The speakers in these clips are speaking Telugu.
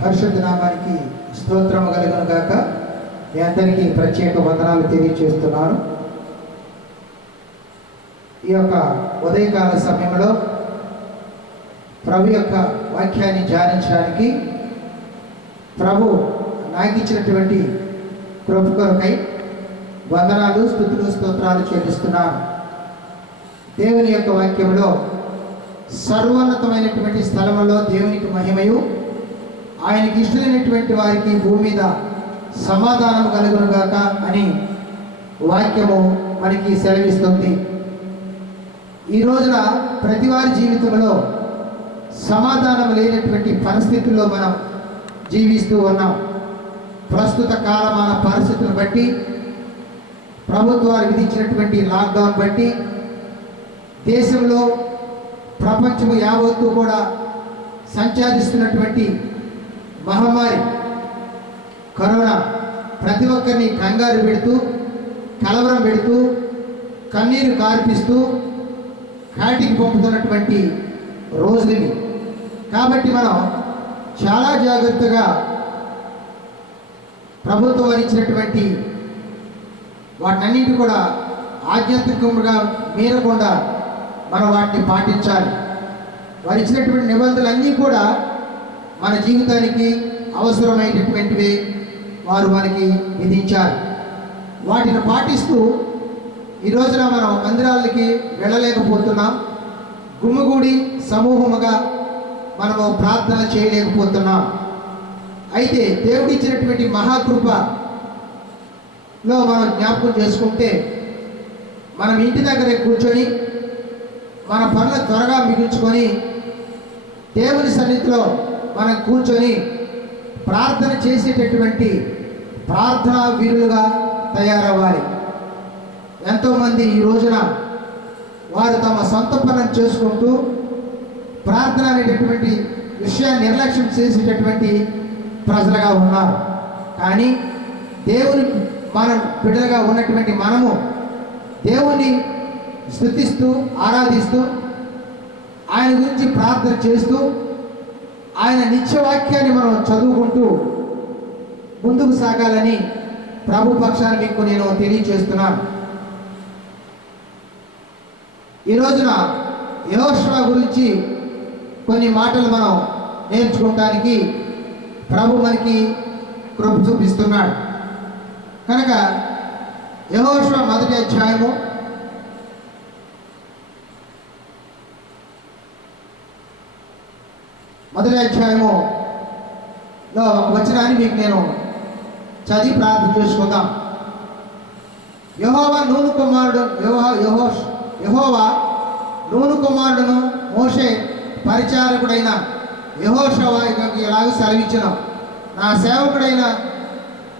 పరిశుద్ధ నామానికి స్తోత్రము కలుగును గాక. మీ అందరికీ ప్రత్యేక వందనాలు తెలియజేస్తున్నాను. ఈ యొక్క ఉదయకాల సమయంలో ప్రభు యొక్క వాక్యాన్ని ధ్యానించడానికి ప్రభు నాకు ఇచ్చినటువంటి కృప కొరకై వందనాలు, స్తుతులు, స్తోత్రాలు చెల్లిస్తున్నాను. దేవుని యొక్క వాక్యంలో సర్వోన్నతమైనటువంటి స్థలములో దేవునికి మహిమయు, ఆయనకి ఇష్టమైనటువంటి వారికి భూమి మీద సమాధానం కలుగునుగాక అని వాక్యము మనకి సెలవిస్తుంది. ఈ రోజున ప్రతి వారి జీవితంలో సమాధానం లేనటువంటి పరిస్థితుల్లో మనం జీవిస్తూ ఉన్నాం. ప్రస్తుత కాలమాన పరిస్థితులను బట్టి, ప్రభుత్వాలు విధించినటువంటి లాక్డౌన్ బట్టి, దేశంలో ప్రపంచము యావత్తు కూడా సంచరిస్తున్నటువంటి మహమ్మారి కరోనా ప్రతి ఒక్కరిని కంగారు పెడుతూ, కలవరం పెడుతూ, కన్నీరు కార్పిస్తూ కాటికి పంపుతున్నటువంటి రోజులివి. కాబట్టి మనం చాలా జాగ్రత్తగా ప్రభుత్వం ఇచ్చినటువంటి వాటన్నిటి కూడా ఆధ్యాత్మికంగా మీరకుండా మనం వాటిని పాటించాలి. వారు ఇచ్చినటువంటి నిబంధనలన్నీ కూడా మన జీవితానికి అవసరమైనటువంటివి వారు మనకి విధించారు. వాటిని పాటిస్తూ ఈ రోజున మనం మందిరాలకి వెళ్ళలేకపోతున్నాం. గుమిగూడి సమూహముగా మనము ప్రార్థన చేయలేకపోతున్నాం. అయితే దేవుడిచ్చినటువంటి మహాకృపలో మనం జ్ఞాపకం చేసుకుంటే, మనం ఇంటి దగ్గరే కూర్చొని మన పనులు త్వరగా మిగుల్చుకొని దేవుని సన్నిధిలో మనం కూర్చొని ప్రార్థన చేసేటటువంటి ప్రార్థనా వీరులుగా తయారవ్వాలి. ఎంతోమంది ఈ రోజున వారు తమ సొంత పనులు చేసుకుంటూ ప్రార్థన అనేటటువంటి విషయాన్ని నిర్లక్ష్యం చేసేటటువంటి ప్రజలుగా ఉన్నారు. కానీ దేవుని మన బిడ్డలుగా ఉన్నటువంటి మనము దేవుని స్తుతిస్తూ, ఆరాధిస్తూ, ఆయన గురించి ప్రార్థన చేస్తూ, ఆయన నిత్యవాక్యాన్ని మనం చదువుకుంటూ ముందుకు సాగాలని ప్రభు పక్షాన్ని మీకు నేను తెలియజేస్తున్నాను. ఈ రోజున యెహోషువ గురించి కొన్ని మాటలు మనం నేర్చుకోవటానికి ప్రభు మనకి కృప చూపిస్తున్నాడు. కనుక యెహోషువ మొదటి అధ్యాయము 1 వచనాన్ని మీకు నేను చదివి ప్రార్థన చేసుకుందాం. యెహోవా నూను కుమారుడును మోషే పరిచారకుడైన యెహోషువ ఇలాగ సెలవిచ్చెను. నా సేవకుడైన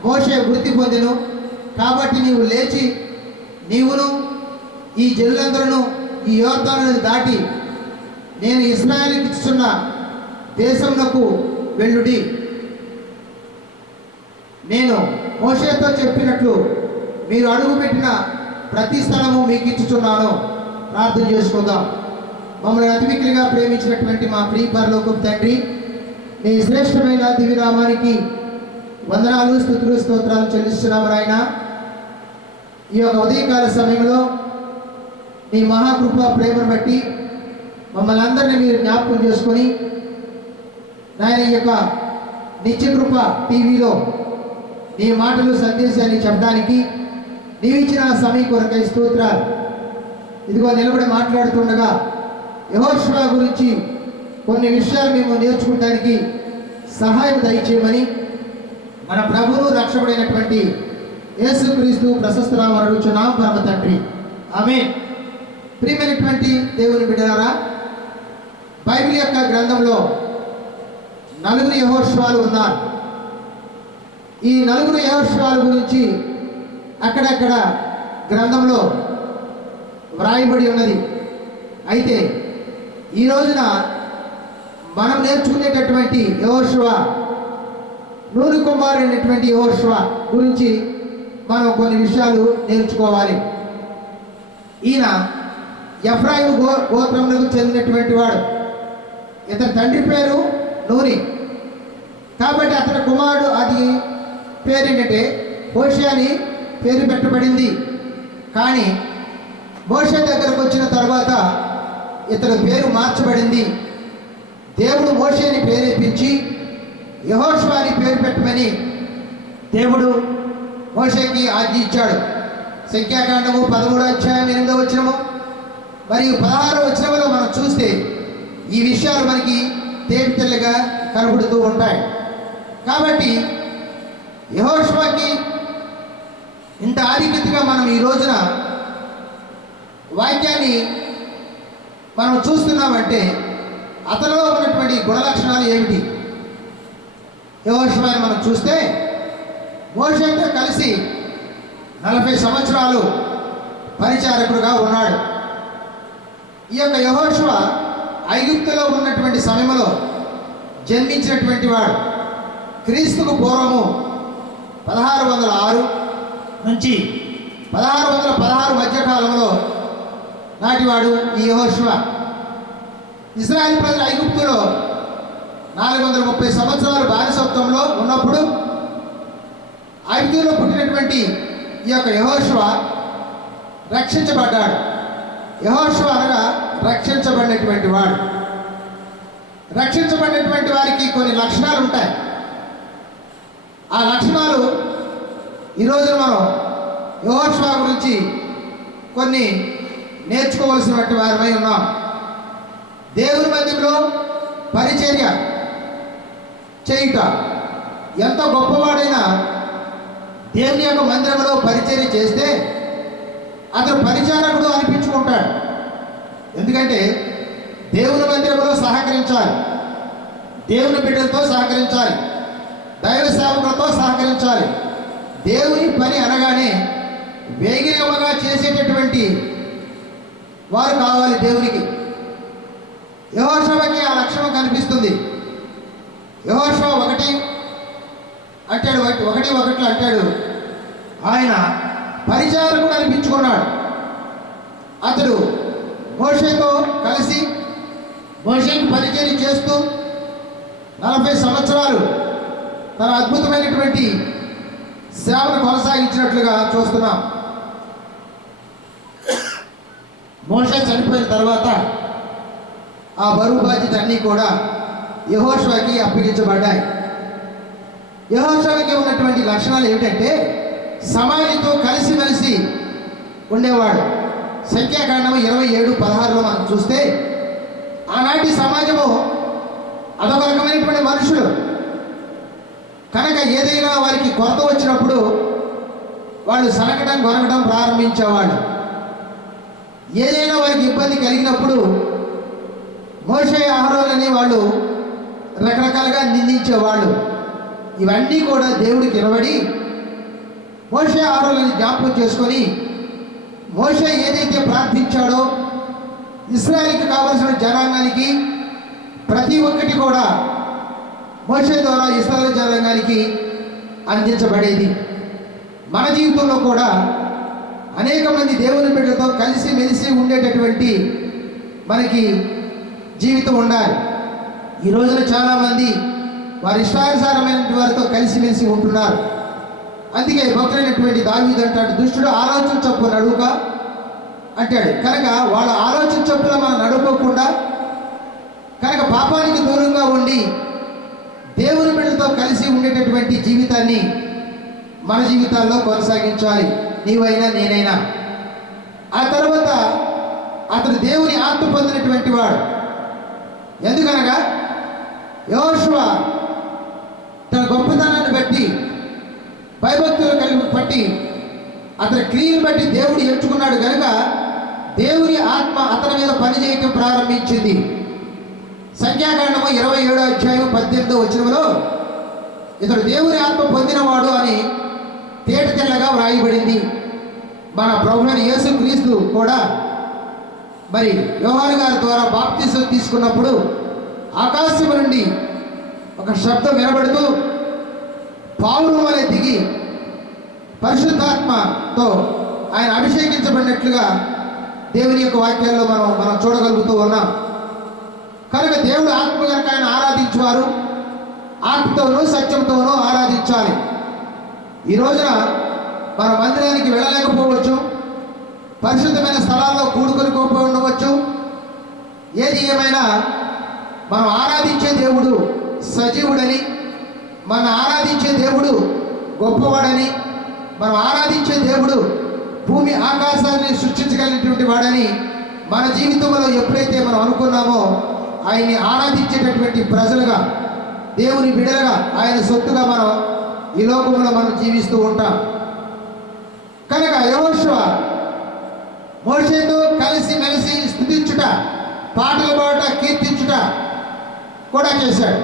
మోషే వృత్తి పొందెను. కాబట్టి నీవు లేచి, నీవును ఈ జనులందరూ ఈ యోర్దానును దాటి నేను ఇశ్రాయేలుకి ఇస్తున్న దేశమునకు వెళ్ళుడి. నేను మోషేతో చెప్పినట్లు మీరు అడుగుపెట్టిన ప్రతి స్థలము మీకు ఇచ్చుచున్నాను. ప్రార్థన చేసుకుందాం. మమ్మల్ని అతిమిక్కిలిగా ప్రేమించినటువంటి మా ప్రియ పరలోకపు తండ్రి, నీ శ్రేష్టమైన దివ్యనామానికి వందనాలు, స్తుతులు, స్తోత్రాలు చెల్లిస్తున్నాము నాయన. ఈ యొక్క ఉదయకాల సమయంలో నీ మహాకృప ప్రేమను బట్టి మమ్మల్ని అందరినీ మీరు జ్ఞాపకం చేసుకొని నాయన ఈ యొక్క నిత్యకృప టీవీలో నీ మాటలు, సందేశాన్ని చెప్పడానికి నీవిచ్చిన సమయం కొరకై స్తోత్రాలు. ఇదిగో నిలబడి మాట్లాడుతుండగా యెహోషువ గురించి కొన్ని విషయాలు మేము నేర్చుకోవడానికి సహాయం దయచేయమని మన ప్రభువు రక్షకుడైనటువంటి యేసుక్రీస్తు ప్రశస్త నామమున అడుగుచున్నాం పరమ తండ్రి, ఆమేన్. ప్రియమైనటువంటి దేవుని బిడ్డలారా, బైబిల్ యొక్క గ్రంథంలో 4 యెహోషువలు ఉన్నారు. ఈ 4 యెహోషువల గురించి అక్కడక్కడ గ్రంథంలో వ్రాయబడి ఉన్నది. అయితే ఈ రోజున మనం నేర్చుకునేటటువంటి యెహోషువ, నూను కుమారుడైనటువంటి యెహోషువ గురించి మనం కొన్ని విషయాలు నేర్చుకోవాలి. ఈయన ఎఫ్రాయిము గోత్రమునకు చెందినటువంటి వాడు. ఇతని తండ్రి పేరు నూని. కాబట్టి అతని కుమారుడు అది పేరు ఏంటంటే హోషే అని పేరు పెట్టబడింది. కానీ మోషే దగ్గరకు వచ్చిన తర్వాత ఇతని పేరు మార్చబడింది. దేవుడు మోషేని ప్రేరేపించి యెహోషువ అని పేరు పెట్టమని దేవుడు మోషేకి ఆజ్ఞ ఇచ్చాడు. సంఖ్యాకాండము 13వ అధ్యాయం 8వ వచనము మరియు 16వ వచనంలో మనం చూస్తే ఈ విషయాలు మనకి తేటతెల్లగా కనబడుతూ ఉంటాయి. కాబట్టి యెహోషువకి ఇంత ఆధిక్యతగా మనం ఈ రోజున వాక్యాన్ని మనం చూస్తున్నామంటే అతనిలో ఉన్నటువంటి గుణలక్షణాలు ఏమిటి? యెహోషువని మనం చూస్తే మోషేతో కలిసి 40 సంవత్సరాలు పరిచారకుడుగా ఉన్నాడు. ఈ యొక్క యెహోషువ ఐగుప్తులో ఉన్నటువంటి సమయంలో జన్మించినటువంటి వాడు. క్రీస్తుకు పూర్వము 1606 నుంచి 1616 మధ్యకాలంలో నాటివాడు ఈ యెహోషువ. ఇశ్రాయేలు ప్రజలు ఐగుప్తులో 430 సంవత్సరాలు బానిసత్వంలో ఉన్నప్పుడు ఐగుప్తులో పుట్టినటువంటి ఈ యొక్క యెహోషువ రక్షించబడ్డాడు. యెహోషువ అనగా రక్షించబడినటువంటి వాడు. రక్షించబడినటువంటి వారికి కొన్ని లక్షణాలు ఉంటాయి. ఆ లక్షణాలు ఈరోజు మనం యెహోషువ గురించి కొన్ని నేర్చుకోవలసినటువంటి వారమై ఉన్నాం. దేవుని మందిరంలో పరిచర్య చేయుట. ఎంత గొప్పవాడైనా దేవుని యొక్క మందిరంలో పరిచర్య చేస్తే అతను పరిచారకుడు అనిపించుకుంటాడు. ఎందుకంటే దేవుని మందిరంలో సహకరించాలి, దేవుని బిడ్డలతో సహకరించాలి, దైవ సేవకులతో సహకరించాలి. దేవుని పని అనగానే వేగిరముగా చేసేటటువంటి వారు కావాలి దేవునికి. యెహోషువకి ఆ లక్షణం కనిపిస్తుంది. యెహోషువ 1 అంటాడు, 1:1 అంటాడు, ఆయన పరిచారకుడు అనిపించుకున్నాడు. అతడు మోషేతో కలిసి మోషేకి పరిచర్య చేస్తూ 40 సంవత్సరాలు తన అద్భుతమైనటువంటి సేవను కొనసాగించినట్లుగా చూస్తున్నాం. మోషే చనిపోయిన తర్వాత ఆ బరువు బాధ్యత అన్నీ కూడా యెహోషువకి అప్పగించబడ్డాయి. యెహోషువకి ఉన్నటువంటి లక్షణాలు ఏమిటంటే సమాజంతో కలిసిమెలిసి ఉండేవాడు. సంఖ్యాకాండము 27:16లో మనం చూస్తే ఆనాటి సమాజము అదొక రకమైనటువంటి మనుషులు కనుక ఏదైనా వారికి కొరత వచ్చినప్పుడు వాళ్ళు సనకడం కొనకడం ప్రారంభించేవాళ్ళు. ఏదైనా వారికి ఇబ్బంది కలిగినప్పుడు మోషే అహరోనులని వాళ్ళు రకరకాలుగా నిందించేవాళ్ళు. ఇవన్నీ కూడా దేవుడికి నిలబడి మోషే అహరోనులని జ్ఞాపకం చేసుకొని మోషే ఏదైతే ప్రార్థించాడో ఇశ్రాయేలుకి కావలసిన జనాంగానికి ప్రతి ఒక్కటి కూడా మోషే ద్వారా ఇశ్రాయేలు జనాంగానికి అందించబడేది. మన జీవితంలో కూడా అనేక మంది దేవుని బిడ్డలతో కలిసి మెలిసి ఉండేటటువంటి మనకి జీవితం ఉండాలి. ఈ రోజున చాలామంది వారి ఇష్టానుసారమైన వారితో కలిసిమెలిసి ఉంటున్నారు. అందుకే భక్తుడైనటువంటి దావీదు అంటాడు, దుష్టుడు ఆలోచన చొప్పున నడుక అంటాడు. కనుక వాళ్ళ ఆలోచన చొప్పున మనం నడుకోకుండా కనుక పాపానికి దూరంగా ఉండి దేవుని బిడ్డలతో కలిసి ఉండేటటువంటి జీవితాన్ని మన జీవితాల్లో కొనసాగించాలి, నీవైనా నేనైనా. ఆ తర్వాత అతడు దేవుని ఆత్మ పొందినటువంటి వాడు. ఎందుకనగా యెహోషువ తన గొప్పతనాన్ని బట్టి భయభక్తులు కలిగి బట్టి అతని క్రియను బట్టి దేవుడు ఎంచుకున్నాడు కనుక దేవుని ఆత్మ అతని మీద పనిచేయటం ప్రారంభించింది. సంఖ్యాకాండము 27:18 వచనంలో ఇతడు దేవుని ఆత్మ పొందినవాడు అని తేటతెల్లగా వ్రాయబడింది. మన ప్రభువైన యేసుక్రీస్తు కూడా మరి యోహాను గారి ద్వారా బాప్తిసం తీసుకున్నప్పుడు ఆకాశం నుండి ఒక శబ్దం వినబడుతూ పావురం వలె దిగి పరిశుద్ధాత్మతో ఆయన అభిషేకించబడినట్లుగా దేవుని యొక్క వాక్యాల్లో మనం చూడగలుగుతూ ఉన్నాం. కనుక దేవుడు ఆత్మ కనుక ఆయన ఆరాధించేవారు ఆత్మతోనూ సత్యంతోనూ ఆరాధించాలి. ఈ రోజున మన మందిరానికి వెళ్ళలేకపోవచ్చు, పరిశుద్ధమైన స్థలాల్లో కూడుకొనిపోయి ఉండవచ్చు. ఏది ఏమైనా మనం ఆరాధించే దేవుడు సజీవుడని, మనం ఆరాధించే దేవుడు గొప్పవాడని, మనం ఆరాధించే దేవుడు భూమి ఆకాశాన్ని సృష్టించగలిగినటువంటి వాడని మన జీవితంలో ఎప్పుడైతే మనం అనుకున్నామో, ఆయన్ని ఆరాధించేటటువంటి ప్రజలుగా, దేవుని బిడ్డలుగా, ఆయన సొత్తుగా మనం ఈ లోకంలో మనం జీవిస్తూ ఉంటాం. కనుక యెహోషువ మోషేతో కలిసి మెలిసి స్తుతించుట, పాటలు పాడుట, కీర్తించుట కూడా చేశాడు.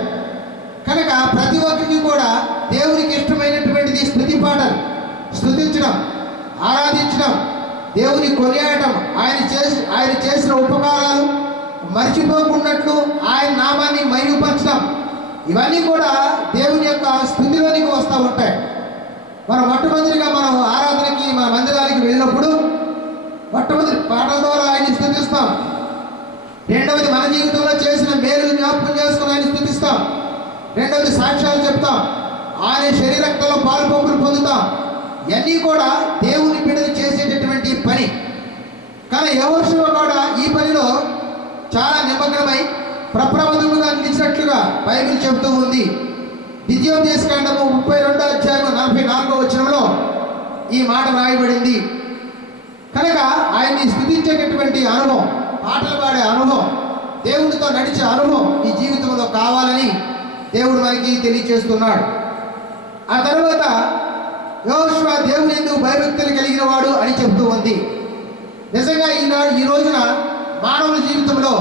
కనుక ప్రతి ఒక్కరికి కూడా దేవునికి ఇష్టమైనటువంటిది స్తుతి పాటలు, స్తుతించడం, ఆరాధించడం, దేవుని కొనియాడటం, ఆయన చేసిన ఉపకారాలు మర్చిపోకున్నట్లు ఆయన నామాన్ని మహిమపరచడం, ఇవన్నీ కూడా దేవుని యొక్క స్తుతిలోనికి వస్తూ ఉంటాయి. మనం మొట్టమొదటిగా మనం ఆరాధనకి మన మందిరానికి వెళ్ళినప్పుడు మొట్టమొదటి పాటల ద్వారా ఆయన్ని స్తుతిస్తాం. రెండవది మన జీవితంలో చేసిన మేలు జ్ఞాపకం చేసుకుని ఆయన స్తుతిస్తాం. రెండవది సాక్ష్యాలు చెప్తాం, ఆయన శరీరక్తంలో పాలు పంపులు పొందుతాం. ఇవన్నీ కూడా దేవుని బిడ్డలు చేసేటటువంటి పని. కానీ యెహోషువ కూడా ఈ పనిలో చాలా నిమగ్నమై ప్రప్రబంధుడుగా నిలిచినట్లుగా బైబిల్ చెబుతూ ఉంది. ద్వితీయోపదేశకాండము 32వ అధ్యాయం 44వ వచనంలో ఈ మాట రాయబడింది. కనుక ఆయన్ని స్తుతించేటటువంటి అనుభవం, పాటలు పాడే అనుభవం, దేవునితో నడిచే అనుభవం ఈ జీవితంలో కావాలని దేవుడు మనకి తెలియచేస్తున్నాడు. ఆ తర్వాత యెహోషువ దేవుని యందు భయభక్తులు కలిగిన వాడు అని చెబుతూ ఉంది. నిజంగా ఈ రోజున మానవుల జీవితంలో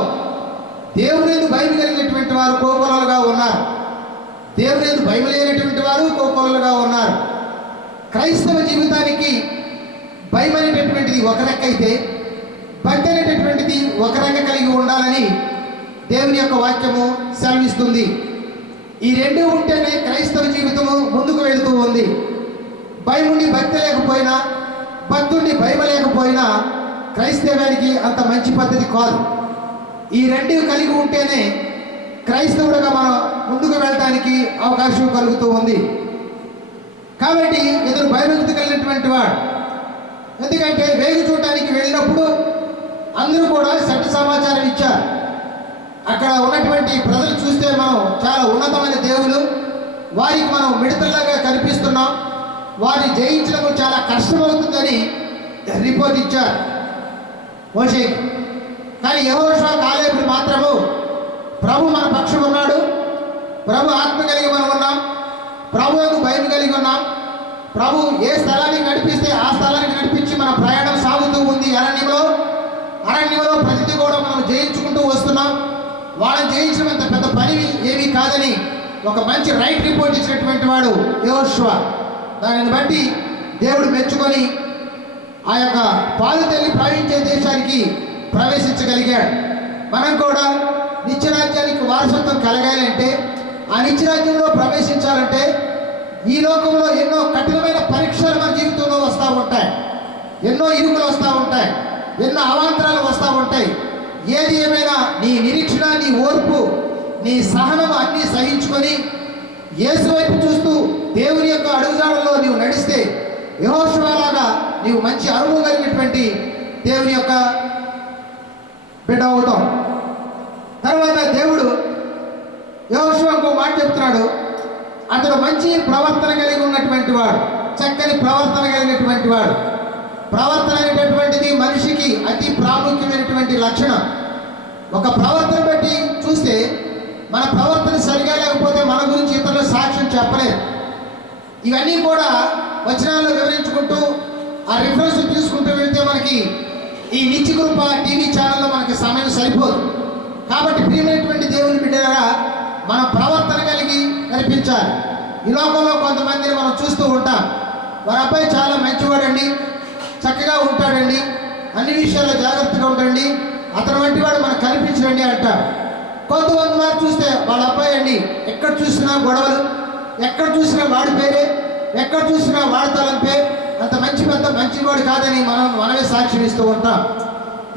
దేవుని యందు భయం కలిగినటువంటి వారు కోకొలలుగా ఉన్నారు, దేవుని యందు భయం లేనటువంటి వారు కోకొలలుగా ఉన్నారు. క్రైస్తవ జీవితానికి భయం అనేటటువంటిది ఒక రెక్క అయితే, భక్తి అనేటటువంటిది ఒక రెక్క కలిగి ఉండాలని దేవుని యొక్క వాక్యము సెలవిస్తుంది. ఈ రెండు ఉంటేనే క్రైస్తవ జీవితము ముందుకు వెళుతూ ఉంది. భయం ఉండి భక్తి లేకపోయినా, భక్తి ఉండి భయం లేకపోయినా క్రైస్తవానికి అంత మంచి పద్ధతి కాదు. ఈ రెండు కలిగి ఉంటేనే క్రైస్తవుడిగా మనం ముందుకు వెళ్ళడానికి అవకాశం కలుగుతూ ఉంది. కాబట్టి ఇతను భయభక్తి కలిగినటువంటి వాడు. ఎందుకంటే వేగు చూడటానికి వెళ్ళినప్పుడు అందరూ కూడా సత్య సమాచారం ఇచ్చారు. అక్కడ ఉన్నటువంటి ప్రజలు చూస్తే మనం చాలా ఉన్నతమైన దేవులు, వారికి మనం మిడతల్లాగా కనిపిస్తున్నాం, వారిని జయించడం చాలా కష్టమవుతుందని రిపోర్ట్ ఇచ్చారు మోషేకి. కానీ యెహోషువ కాలేబులు మాత్రము ప్రభు మన పక్షం ఉన్నాడు, ప్రభు ఆత్మ కలిగి మనం ఉన్నాం, ప్రభువుకు భయం కలిగి ఉన్నాం, ప్రభు ఏ స్థలానికి నడిపిస్తే ఆ స్థలానికి నడిపించి మన ప్రయాణం సాగుతూ ఉంది. అరణ్యంలో ప్రతిదీ కూడా మనం జయించుకుంటూ వస్తున్నాం. వాళ్ళని జయించడం అంత పెద్ద పని ఏమీ కాదని ఒక మంచి రైట్ రిపోర్ట్ ఇచ్చినటువంటి వాడు యెహోషువ. దానిని బట్టి దేవుడు మెచ్చుకొని ఆ యొక్క పాలు తల్లి ప్రవహించే దేశానికి ప్రవేశించగలిగాడు. మనం కూడా నిత్యరాజ్యానికి వారసత్వం కలగాలంటే, ఆ నిత్యరాజ్యంలో ప్రవేశించాలంటే ఈ లోకంలో ఎన్నో కఠినమైన పరీక్షలు మన జీవితంలో వస్తూ ఉంటాయి, ఎన్నో ఇరుకులు వస్తూ ఉంటాయి, ఎన్నో అవాంతరాలు వస్తూ ఉంటాయి. ఏది ఏమైనా నీ నిరీక్షణ, నీ ఓర్పు, నీ సహనం అన్నీ సహించుకొని యేసు వైపు చూస్తూ దేవుని యొక్క అడుగుజాడల్లో నీవు నడిస్తే యెహోషువలాగా నీవు మంచి అనుభవం కలిగినటువంటి దేవుని యొక్క బిడ్డ అవుతాం. తర్వాత దేవుడు యెహోషువకు మాట చెప్తున్నాడు, అతడు మంచి ప్రవర్తన కలిగి ఉన్నటువంటి వాడు, చక్కని ప్రవర్తన కలిగినటువంటి వాడు. ప్రవర్తన అనేటటువంటిది మనిషికి అతి ప్రాముఖ్యమైనటువంటి లక్షణం. ఒక ప్రవర్తన బట్టి చూస్తే మన ప్రవర్తన సరిగా లేకపోతే మన గురించి ఇతరులు సాక్ష్యం చెప్పలేరు. ఇవన్నీ కూడా వచనాల్లో వివరించుకుంటూ ఆ రిఫరెన్స్ తీసుకుంటూ వెళ్తే మనకి ఈ నిత్యకృప టీవీ ఛానల్లో మనకి సమయం సరిపోదు. కాబట్టి ప్రియమైనటువంటి దేవుని బిడ్డలారా, మన ప్రవర్తన కలిగి కనిపించాలి. ఈ లోకంలో కొంతమందిని మనం చూస్తూ ఉంటాం, వారి అబ్బాయి చాలా మంచివాడండి, చక్కగా ఉంటాడండి, అన్ని విషయాల్లో జాగ్రత్తగా ఉండండి, అతని వంటి వాడు మనకు కనిపించడండి అంటారు. కొంతమంది వారు చూస్తే వాళ్ళ అబ్బాయి అండి ఎక్కడ చూసినా గొడవలు, ఎక్కడ చూసినా వాడి పేరే, ఎక్కడ చూసినా వాడి తలంపే, అంత పెద్ద మంచివాడు కాదని మనమే సాక్ష్యం ఇస్తూ ఉంటాం.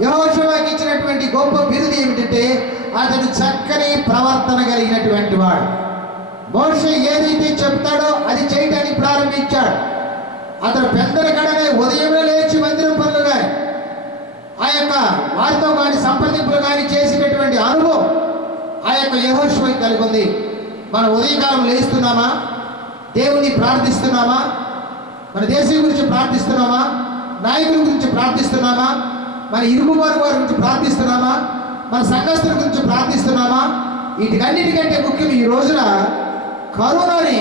యెహోషువకి ఇచ్చినటువంటి గొప్ప బిరుదు ఏమిటంటే అతడు చక్కని ప్రవర్తన కలిగినటువంటి వాడు. మోషే ఏదైతే చెప్తాడో అది చేయటానికి ప్రారంభించాడు. అతను పెద్దలకడనే ఉదయమే లేచి మందిరం పనులు కానీ ఆ యొక్క వారితో కానీ సంప్రదింపులు కానీ చేసినటువంటి అనుభవం ఆ యొక్క యెహోషువకి కలిగి ఉంది. మన ఉదయకాలం లేస్తున్నామా? దేవుని ప్రార్థిస్తున్నామా? మన దేశం గురించి ప్రార్థిస్తున్నామా? నాయకుల గురించి ప్రార్థిస్తున్నామా? మన ఇరుగు వారి గురించి ప్రార్థిస్తున్నామా? మన సంఘస్థుల గురించి ప్రార్థిస్తున్నామా? వీటికన్నిటికంటే ముఖ్యం ఈ రోజున కరోనాని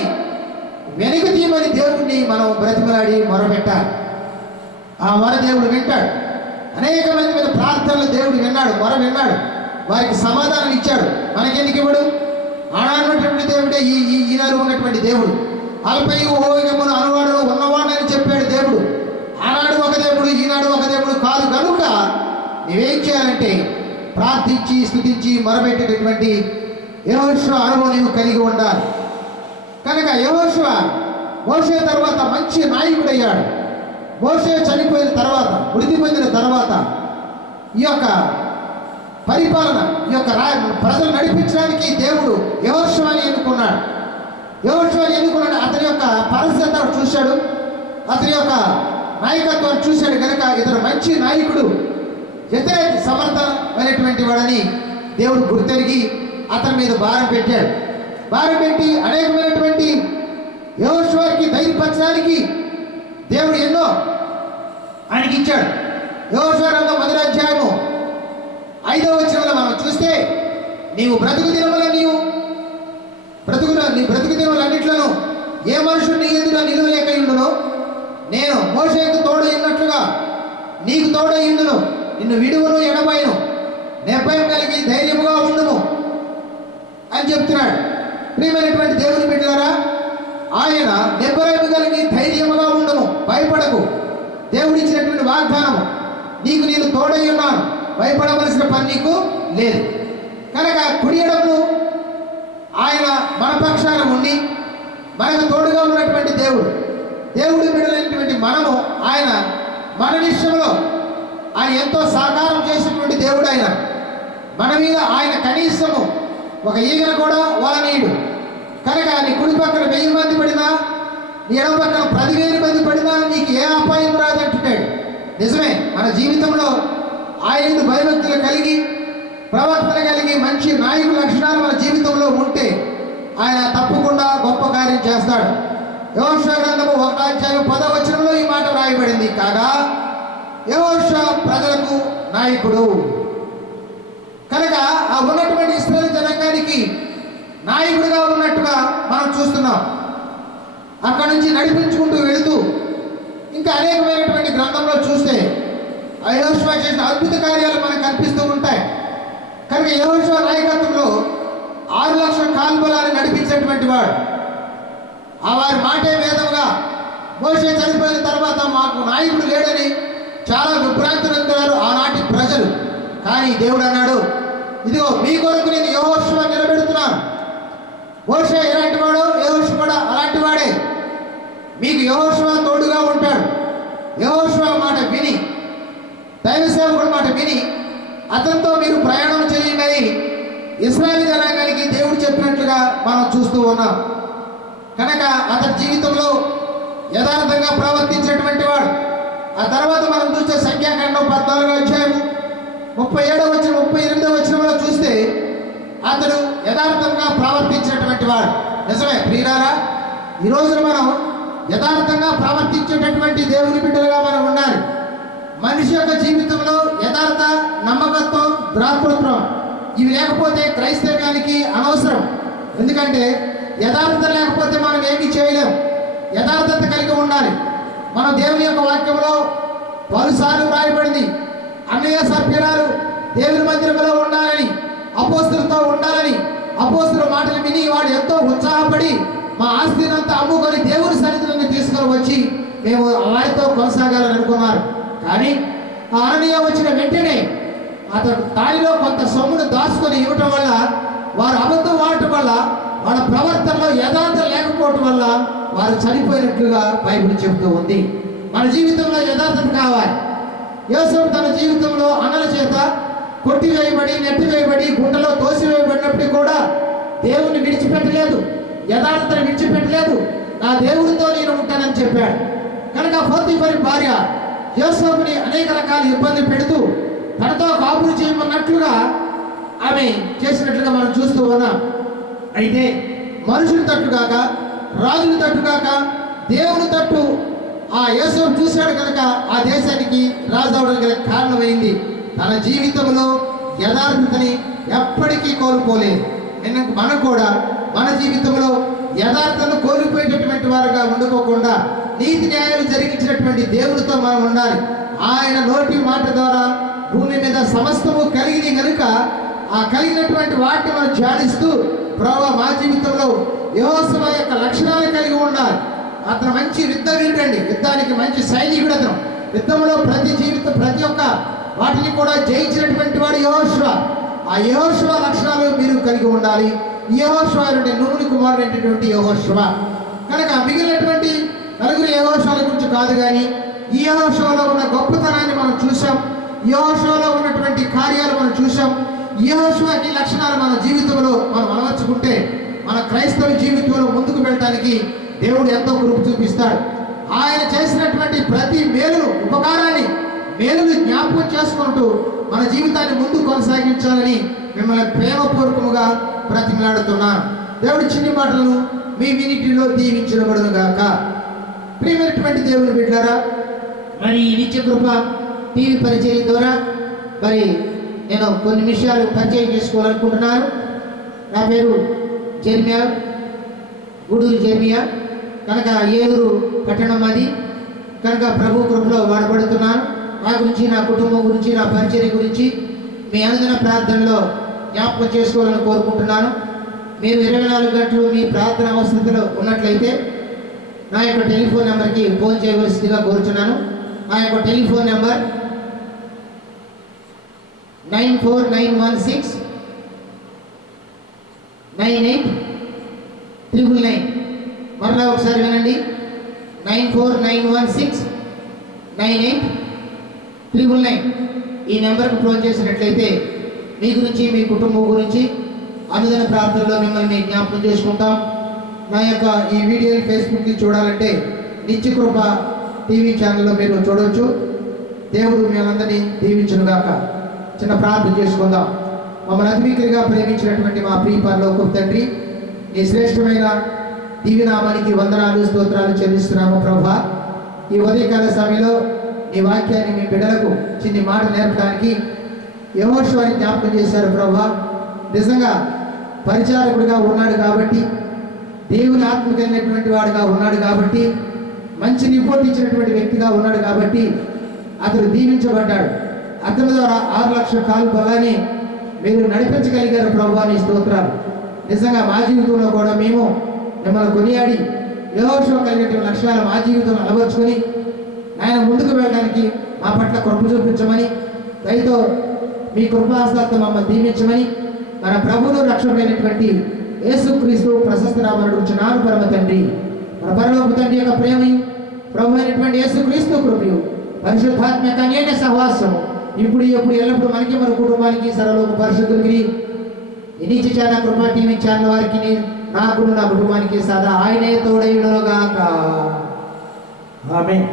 వెనక్కి తీయమని దేవుడిని మనం బ్రతిమలాడి మొరపెట్టాలి. ఆ మొర దేవుడు వింటాడు. అనేక మంది మీద ప్రార్థనలు దేవుడు విన్నాడు, మొర విన్నాడు, వారికి సమాధానం ఇచ్చాడు. మనకెందుకు ఇవ్వడు? ఆనాడున్నటువంటి దేవుడే ఈనాడు ఉన్నటువంటి దేవుడు. అల్పయు ఓయమును అనువాడులో ఉన్నవాడని చెప్పాడు దేవుడు. ఆనాడు ఒక దేవుడు, ఈనాడు ఒక దేవుడు కాదు. కనుక నువ్వేం చేయాలంటే ప్రార్థించి స్తుతించి మొరపెట్టేటటువంటి యెహోషువ అనుభవం నీవు కలిగి ఉండాలి. కనుక యెహోషువ మోషే తర్వాత మంచి నాయకుడయ్యాడు. మోషే చనిపోయిన తర్వాత, మృతి పొందిన తర్వాత ఈ యొక్క పరిపాలన, ఈ యొక్క ప్రజలు నడిపించడానికి దేవుడు యెహోషువని ఎన్నుకున్నాడు. అతని యొక్క పరిస్థితి చూశాడు, అతని యొక్క నాయకత్వాన్ని చూశాడు. కనుక ఇతను మంచి నాయకుడు, ఇతనే సమర్థమైనటువంటి వాడని దేవుడు గుర్తెరిగి అతని మీద భారం పెట్టాడు. భారం పెట్టి అనేకమైనటువంటి యెహోషువకి ధైర్యపరచడానికి దేవుడు ఎన్నో ఆయనకి ఇచ్చాడు. యెహోషువ గ్రంథం 1వ అధ్యాయము 5వ వచనంలో మనం చూస్తే, నీవు బ్రతుకు దినములన్నిట్లను ఏ మనుషుడు నీ ఎదుట నిలువలేక ఉండునో, నేను మోషేకు తోడై ఉన్నట్లుగా నీకు తోడై ఉండును, నిన్ను విడువను ఎడబాయను, నిర్భయం కలిగి ధైర్యముగా ఉండుము అని చెప్తున్నాడు. ప్రియమైనటువంటి దేవుని బిడ్డలారా, ఆయన నిర్భయం కలిగి ధైర్యముగా ఉండము, భయపడకు. దేవుడిచ్చినటువంటి వాగ్దానము, నీకు నేను తోడై ఉన్నాను, భయపడవలసిన పని నీకు లేదు. కనుక కుడి ఎడమను ఆయన మన పక్షాన ఉండి మనకు తోడుగా ఉన్నటువంటి దేవుడి బిడ్డలైనటువంటి మనము ఆయన మన విషయంలో ఆయన ఎంతో సహకారం చేసినటువంటి దేవుడు. ఆయన మన మీద ఆయన కనీసము ఒక ఈగను కూడా వాలనీయుడు. కనుక నీ కుడి పక్కన 1000 మంది పడినా, నీ ఎడమ పక్కన 10,000 మంది పడినా నీకు ఏ అపాయం రాదంటున్నాడు. నిజమే, మన జీవితంలో ఆయన భయభక్తులు కలిగి ప్రవర్తన కలిగి మంచి నాయకుల లక్షణాలు మన జీవితంలో ఉంటే ఆయన తప్పకుండా గొప్ప కార్యం చేస్తాడు. యెహోషువ గ్రంథము 1వ అధ్యాయం 10వ వచనంలో ఈ మాట రాయబడింది. కాగా యెహోషువ ప్రజలకు నాయకుడు. కనుక ఆ ఉన్నటువంటి ఇశ్రాయేలు జనాంగానికి నాయకుడిగా ఉన్నట్టుగా మనం చూస్తున్నాం. అక్కడి నుంచి నడిపించుకుంటూ వెళుతూ ఇంకా అనేకమైనటువంటి గ్రంథంలో చూస్తే యెహోషువ చేసిన అద్భుత కార్యాలు మనకు కనిపిస్తూ ఉంటాయి. కనుక యెహోషువ నాయకత్వంలో 6 లక్షల కాల్బలాన్ని నడిపించేటువంటి వాడు. ఆ వారి మాటే వేదముగా. మోషే చనిపోయిన తర్వాత మాకు నాయకుడు లేడని చాలా విభ్రాంతులు అంటారు ఆనాటి ప్రజలు. కానీ దేవుడు అన్నాడు, ఇదిగో మీ కొరకు నేను యెహోషువ నిలబెడుతున్నాను. మోషే ఎలాంటి వాడో యెహోషువ కూడా అలాంటి వాడే. మీకు యెహోషువ తోడుగా ఉంటాడు. యెహోషువ మాట విని, దైవ సేవకుడి మాట విని అతనితో మీరు ప్రయాణం చేయండి అని ఇశ్రాయేలు జనాంగానికి దేవుడు చెప్పినట్లుగా మనం చూస్తూ ఉన్నాం. కనుక అతని జీవితంలో యథార్థంగా ప్రవర్తించేటువంటి వాడు. ఆ తర్వాత మనం చూస్తే సంఖ్యాకాండం 14వ అధ్యాయము 37వ వచనం 38వ వచనంలో చూస్తే అతడు యథార్థంగా ప్రవర్తించినటువంటి వాడు. నిజమే ప్రియులారా, ఈ రోజున మనం యథార్థంగా ప్రవర్తించేటటువంటి దేవుని బిడ్డలుగా మనం ఉండాలి. మనిషి యొక్క జీవితంలో యథార్థ, నమ్మకత్వం, ద్రాతృత్వం ఇవి లేకపోతే క్రైస్తవ్యానికి అనవసరం. ఎందుకంటే యథార్థత లేకపోతే మనం ఏమీ చేయలేం. యథార్థత కలిగి ఉండాలి. మన దేవుని యొక్క వాక్యంలో పలుసార్లు రాయబడింది, అన్నయ్య సభ్యురాలు దేవుని మందిరంలో ఉండాలని, అపోస్తులతో ఉండాలని. అపోస్తుల మాటలు విని వాడు ఎంతో ఉత్సాహపడి మా ఆస్తినంతా అమ్ముకొని దేవుని సన్నిధిని తీసుకొని వచ్చి మేము వారితో కొనసాగాలని అనుకున్నారు. కానీ ఆ అననీయ వచ్చిన వెంటనే అతడు దానిలో కొంత సొమ్మును దాచుకొని ఇవ్వటం వల్ల, వారు అబద్ధం వాడటం వల్ల, వాళ్ళ ప్రవర్తనలో యథార్థం లేకపోవటం వల్ల వారు చనిపోయినట్లుగా బైబిల్ చెబుతూ ఉంది. మన జీవితంలో యథార్థత కావాలి. యోసేపు తన జీవితంలో అన్నల చేత కొట్టివేయబడి, నెట్టివేయబడి, గుంటలో తోసివేయబడినప్పటికీ కూడా దేవుణ్ణి విడిచిపెట్టలేదు. యథార్థతను విడిచిపెట్టలేదు. నా దేవుడితో నేను ఉంటానని చెప్పాడు. కనుక పోతీఫరు భార్య యోసేపుని అనేక రకాల ఇబ్బంది పెడుతూ తనతో కాపులు చేయమన్నట్లుగా ఆమె చేసినట్లుగా మనం చూస్తూ ఉన్నాం. అయితే మనుషులు తట్టుగాక, రాజులు తట్టుగాక, దేవుని తట్టు ఆ యోసేపు చూశాడు కనుక ఆ దేశానికి రాజు అవడానికి కారణమైంది. తన జీవితంలో యథార్థతని ఎప్పటికీ కోల్పోలేదు. మనం కూడా మన జీవితంలో యథార్థతను కోల్పోయేటటువంటి వారుగా ఉండుకోకుండా నీతి న్యాయాలు జరిగించినటువంటి దేవునితో మనం ఉండాలి. ఆయన నోటి మాట ద్వారా భూమి మీద సమస్తము కలిగిన కనుక ఆ కలిగినటువంటి వాటిని మనం ధ్యానిస్తూ ప్రభువా మా జీవితంలో యెహోషువ యొక్క లక్షణాలు కలిగి ఉండాలి. అతను మంచి యుద్ధ వీరుడండి, యుద్ధానికి మంచి సైనికుడు. అతను యుద్ధంలో ప్రతి ఒక్క వాటిని కూడా జయించినటువంటి వాడు యెహోషువ. ఆ యెహోషువ లక్షణాలు మీరు కలిగి ఉండాలి. యెహోషువ అంటే నూని కుమారుడైనటువంటి యెహోషువ. కనుక మిగిలినటువంటి నలుగురు యెహోషువల గురించి కాదు, కానీ ఈ యెహోషువలో ఉన్న గొప్పతనాన్ని మనం చూసాం. యెహోషువలో ఉన్నటువంటి కార్యాలు మనం చూసాం. యెహోషువకి లక్షణాలు మన జీవితంలో మనం అలవర్చుకుంటే మన క్రైస్తవ జీవితంలో ముందుకు వెళ్ళడానికి దేవుడు ఎంతో కృప చూపిస్తాడు. ఆయన చేసినటువంటి ప్రతి మేలును జ్ఞాపకం చేసుకుంటూ మన జీవితాన్ని ముందు కొనసాగించాలని మిమ్మల్ని ప్రేమపూర్వకముగా బ్రతిమలాడుతున్నాను. దేవుడి చిన్ని మాటలను మీ వినికిడిలో దీవించబడును గాక. ప్రియమైనటువంటి దేవుని బిడ్డలారా, మరి ఈ నిత్య కృప టీవీ పరిచయం ద్వారా మరి నేను కొన్ని విషయాలు పరిచయం చేసుకోవాలనుకుంటున్నాను. నా పేరు జెర్మియా, గూడూరు జెర్మియా. కనుక ఏలూరు పట్టణం అది. కనుక ప్రభు కృపలో వాడబడుతున్నాను. నా గురించి, నా కుటుంబం గురించి, నా పరిచర్య గురించి మీ అనుదిన ప్రార్థనలో జ్ఞాపకం చేసుకోవాలని కోరుకుంటున్నాను. మీరు 24 గంటలు మీ ప్రార్థన అవసరతలో ఉన్నట్లయితే నా యొక్క టెలిఫోన్ నెంబర్కి ఫోన్ చేయవలసిందిగా కోరుచున్నాను. నా యొక్క టెలిఫోన్ నెంబర్ 9491698999. మరలా ఒకసారి వినండి, 9491698999. ఈ నెంబర్కు ఫోన్ చేసినట్లయితే మీ గురించి, మీ కుటుంబం గురించి అనుదిన ప్రార్థనలో మిమ్మల్ని జ్ఞాపకం చేసుకుంటాం. నా యొక్క ఈ వీడియోని ఫేస్బుక్కి చూడాలంటే నిత్యకృప టీవీ ఛానల్లో మీరు చూడవచ్చు. దేవుడు మేమందరినీ దీవించునుగాక. చిన్న ప్రార్థన చేసుకుందాం. మమ్మల్ని అతిమిక్కిలిగా ప్రేమించినటువంటి మా ప్రియ పరలోకపు తండ్రి, నీ శ్రేష్టమైన దివ్యనామానికి వందనాలు, స్తోత్రాలు చెల్లిస్తున్నాము ప్రభువా. ఈ ఉదయకాల సమయంలో నీ వాక్యాన్ని మీ బిడ్డలకు చిన్ని మాట నేర్పడానికి యెహోషువని జ్ఞాపకం చేశారు ప్రభువా. నిజంగా పరిచారకుడిగా ఉన్నాడు కాబట్టి, దేవుని ఆత్మ కలిగినటువంటి వాడుగా ఉన్నాడు కాబట్టి, మంచి రిపోర్ట్ ఇచ్చినటువంటి వ్యక్తిగా ఉన్నాడు కాబట్టి అతడు దీవించబడ్డాడు. అతని ద్వారా 6 లక్షల కాలు బలాన్ని మీరు నడిపించగలిగారు ప్రభువా, నీ స్తోత్రాలు. నిజంగా మా జీవితంలో కూడా మేము మిమ్మల్ని కొనియాడి యెహోషువ కలిగినటువంటి లక్షణాలు మా జీవితంలో అలవర్చుకొని ఆయన ముందుకు వెళ్ళడానికి మా పట్ల కృప చూపించమని, దయతో మీ కృపాహస్తాలతో మమ్మల్ని దీవించమని మన ప్రభువును రక్షకుడైనటువంటి యేసుక్రీస్తు ప్రశస్త నామమున అడుగుచున్నాను పరమ తండ్రి. మన పరలోక తండ్రి యొక్క ప్రేమయు, ప్రభు అయినటువంటి యేసుక్రీస్తు కృపయు, పరిశుద్ధాత్మ యొక్క అన్యోన్య సహవాసము ఇప్పుడు ఎప్పుడు ఎల్లప్పుడూ మనకి, మన కుటుంబానికి, సర్వలోక పరిశుద్ధులకి, ఈ నిత్య ఛానల్ కృపా టీవీ ఛానల్ వారికి, నాకు, నా కుటుంబానికి సదా ఆయనే తోడైయుడుగాక. ఆమేన్.